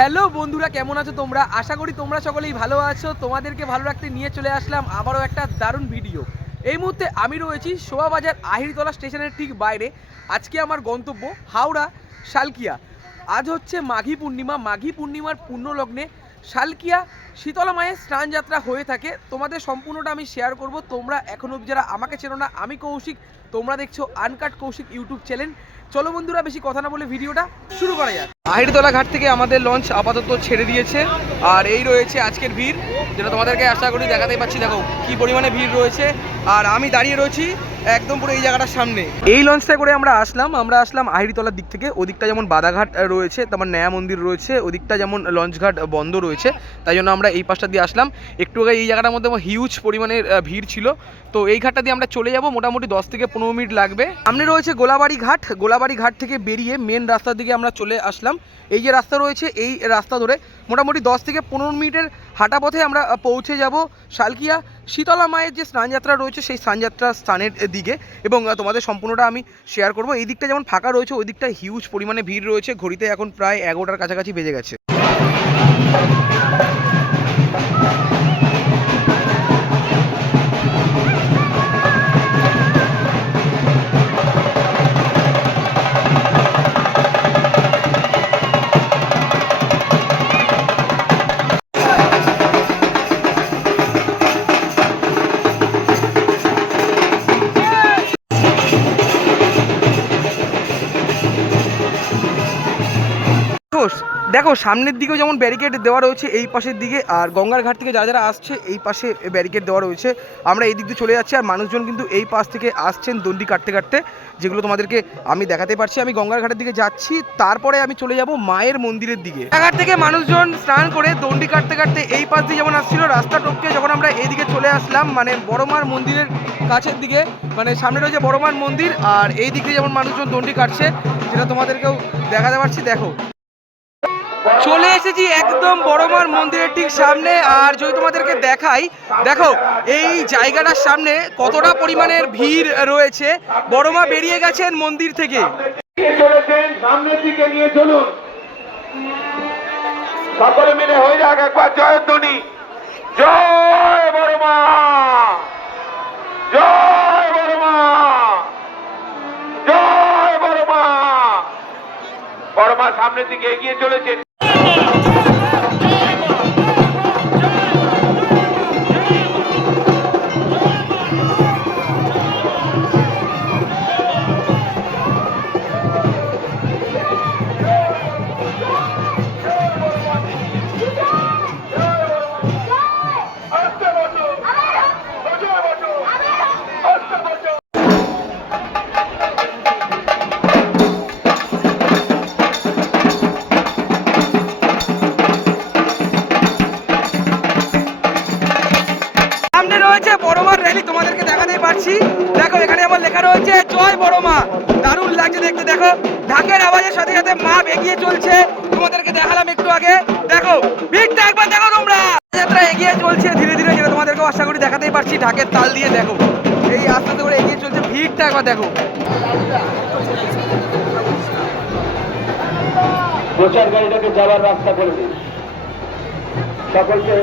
Hello বন্ধুরা, কেমন আছো তোমরা? আশা করি তোমরা সকলেই ভালো আছো। তোমাদেরকে ভালো রাখতে নিয়ে চলে আসলাম আবারও একটা দারুণ ভিডিও। এই মুহূর্তে আমি রয়েছি শোভাবাজার আহিরতলা স্টেশনের ঠিক বাইরে। আজকে আমার গন্তব্য হাওড়া শালকিয়া। আজ হচ্ছে মাঘী পূর্ণিমা। মাঘী পূর্ণিমার পুণ্যলগ্নে শালকিয়া শীতলা মায়ের স্নানযাত্রা হয়ে থাকে। তোমাদের সম্পূর্ণটা আমি শেয়ার করব। তোমরা এখনও যারা আমাকে চেনো না, আমি কৌশিক, তোমরা দেখছো আনকাট কৌশিক ইউটিউব চ্যানেল। চলো বন্ধুরা, বেশি কথা না বলে ভিডিওটা শুরু করা যাক। আহিরতলা ঘাট থেকে আমাদের লঞ্চ আপাতত ছেড়ে দিয়েছে, আর এই রয়েছে আজকের ভিড়, যেটা তোমাদেরকে আশা করি দেখাতেই পাচ্ছি। দেখো কি পরিমাণে ভিড় রয়েছে, আর আমি দাঁড়িয়ে রয়েছি একদম পুরো এই জায়গাটার সামনে। এই লঞ্চটা করে আমরা আসলাম আহিরতলার দিক থেকে। ওদিকটা যেমন বাদাঘাট রয়েছে, তারপর নয়া মন্দির রয়েছে, ওদিকটা যেমন লঞ্চঘাট বন্ধ রয়েছে, তাই জন্য আমরা এই পাশটা দিয়ে আসলাম। একটু আগে এই জায়গাটার মধ্যে হিউজ পরিমাণের ভিড় ছিল, তো এই ঘাটটা দিয়ে আমরা চলে যাব। মোটামুটি 10 থেকে 15 মিনিট লাগবে। সামনে রয়েছে গোলাবাড়ি ঘাট। গোলাবাড়ি ঘাট থেকে বেরিয়ে মেন রাস্তার দিকে আমরা চলে আসলাম। এই যে রাস্তা রয়েছে, এই রাস্তা ধরে মোটামুটি 10 থেকে 15 মিনিটের হাঁটা পথে আমরা পৌঁছে যাব শালকিয়া শীতলা মায়ের যে স্নানযাত্রা রয়েছে সেই স্নানযাত্রার স্থানের দিকে, এবং তোমাদের সম্পূর্ণটা আমি শেয়ার করব। এই দিকটা যেমন ফাঁকা রয়েছে, ওই দিকটা হিউজ পরিমাণে ভিড় রয়েছে। ঘড়িতে এখন প্রায় 11টার কাছাকাছি বেজে গেছে। দেখো সামনের দিকেও যেমন ব্যারিকেড দেওয়া রয়েছে এই পাশের দিকে, আর গঙ্গার ঘাট থেকে যারা যারা আসছে এই পাশে ব্যারিকেড দেওয়া রয়েছে। আমরা এই দিক দিয়ে চলে যাচ্ছি, আর মানুষজন কিন্তু এই পাশ থেকে আসছেন দণ্ডি কাটতে কাটতে, যেগুলো তোমাদেরকে আমি দেখাতে পারছি। আমি গঙ্গার ঘাটের দিকে যাচ্ছি, তারপরে আমি চলে যাব মায়ের মন্দিরের দিকে। ঘাট থেকে মানুষজন স্নান করে দণ্ডি কাটতে কাটতে এই পাশ দিয়ে যেমন আসছিল, রাস্তা টপকে যখন আমরা এই দিকে চলে আসলাম, মানে বড় মার মন্দিরের কাছের দিকে, মানে সামনে রয়েছে বড় মার মন্দির, আর এই দিক দিয়ে যেমন মানুষজন দণ্ডি কাটছে, যেটা তোমাদেরকেও দেখাতে পারছি। দেখো চলে এসেছি একদম বড়মার মন্দিরের ঠিক সামনে। আর যদি তোমাদেরকে দেখাই, দেখো এই জায়গাটার সামনে কতটা পরিমাণের ভিড় রয়েছে। বড়মা বেরিয়ে গেছেন মন্দির থেকে। সামনের দিকে নিয়ে চলুন, সকলে মিলে হয়ে যাক একবার জয়ধ্বনি। জয় বড়মা, জয় বড়মা, জয় বড়মা। বড়মা সামনের দিকে এগিয়ে চলেছেন। বড়মার র্যালি তোমাদেরকে দেখাতে পারছি। দেখো এখানে আমার লেখা রয়েছে জয় বড়মা। দারুণ লাগছে দেখতে। দেখো ঢাকের আওয়াজের সাথে সাথে মা এগিয়ে চলছে, তোমাদেরকে দেখালাম একটু আগে। দেখো ভিড়টা একবার দেখো তোমরা। যাত্রা এগিয়ে চলছে ধীরে ধীরে, যেটা তোমাদেরকেও আশা করি দেখাতেই পারছি ঢাকের তাল দিয়ে। দেখো এই আস্তে আস্তে করে এগিয়ে চলছে, ভিড়টা একবার দেখো। প্রচার গাড়িটাকে যাওয়ার রাস্তা করে দিন। সকলকে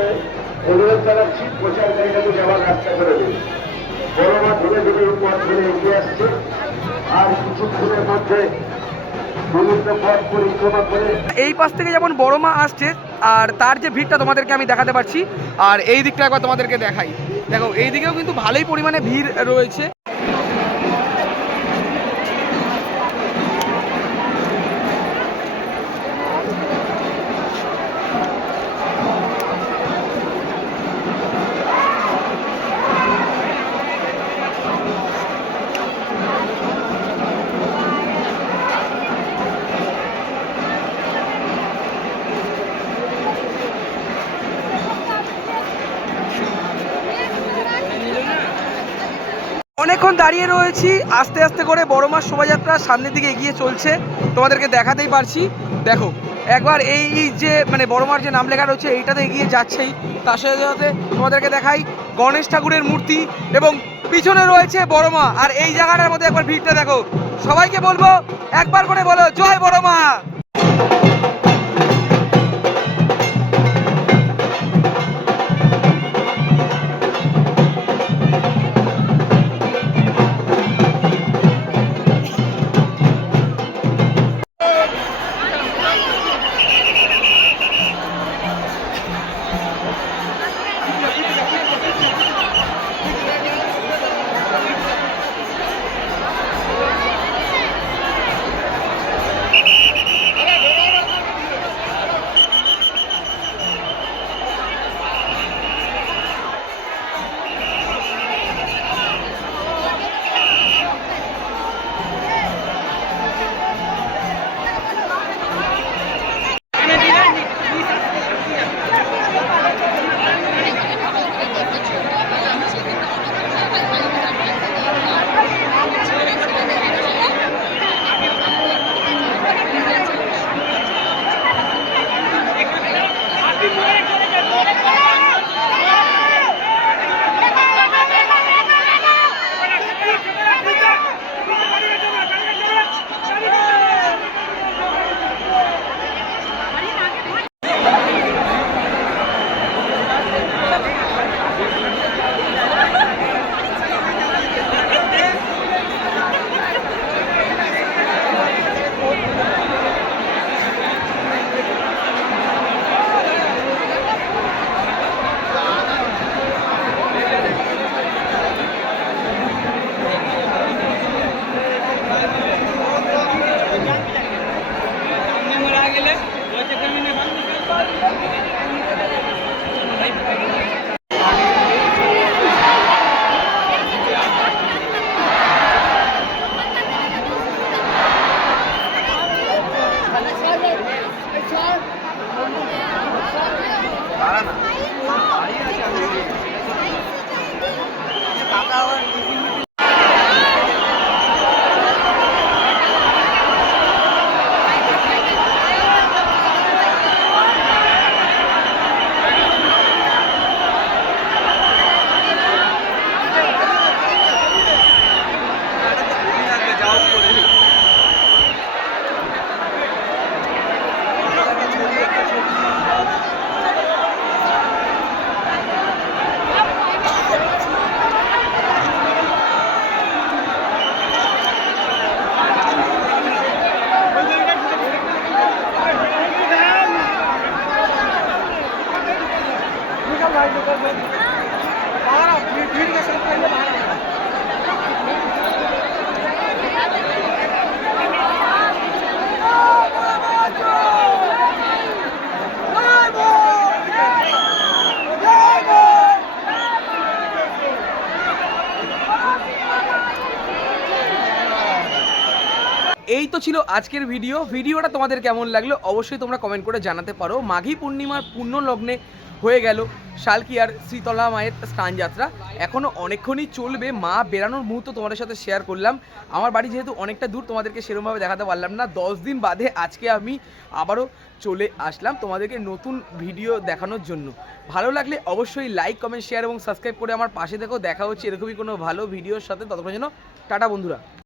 অনুরোধ জানাচ্ছি, প্রচার গাড়িটাকে যাওয়ার রাস্তা করে দিন। বড়মা ধীরে ধীরে পথ ধরে এগিয়ে আসছে, আর কিছুক্ষণের মধ্যে সমুদ্র পথ পরিক্রমা করে এই পাশ থেকে যেমন বড়মা আসছে, আর তার যে ভিড়টা তোমাদেরকে আমি দেখাতে পারছি। আর এই দিকটা একবার তোমাদেরকে দেখাই। দেখো এই দিকেও কিন্তু ভালোই পরিমাণে ভিড় রয়েছে। অনেকক্ষণ দাঁড়িয়ে রয়েছি, আস্তে আস্তে করে বড়মার শোভাযাত্রা সামনের দিকে এগিয়ে চলছে, তোমাদেরকে দেখাতেই পারছি। দেখো একবার এই যে মানে বড়মার যে নাম লেখা রয়েছে এইটাতে এগিয়ে যাচ্ছেই, তার সাথে সাথে তোমাদেরকে দেখাই গণেশ ঠাকুরের মূর্তি, এবং পিছনে রয়েছে বড়মা। আর এই জায়গাটার মধ্যে একবার ভিড়টা দেখো। সবাইকে বলবো একবার করে বলো জয় বড়মা। এই তো ছিল আজকের ভিডিওটা তোমাদের কেমন লাগলো অবশ্যই তোমরা কমেন্ট করে জানাতে পারো। মাঘী পূর্ণিমার পুণ্য লগ্নে হয়ে গেল শালকিয়ার শীতলা মায়ের স্নানযাত্রা। এখনও অনেকক্ষণই চলবে, মা বেরানোর মুহূর্ত তোমাদের সাথে শেয়ার করলাম। আমার বাড়ি যেহেতু অনেকটা দূর, তোমাদেরকে সেরকমভাবে দেখাতে পারলাম না। 10 দিন বাদে আজকে আমি আবারও চলে আসলাম তোমাদেরকে নতুন ভিডিও দেখানোর জন্য। ভালো লাগলে অবশ্যই লাইক, কমেন্ট, শেয়ার এবং সাবস্ক্রাইব করে আমার পাশে দেখো। দেখা হচ্ছে এরকমই কোনো ভালো ভিডিওর সাথে। ততক্ষণ যেন টাটা বন্ধুরা।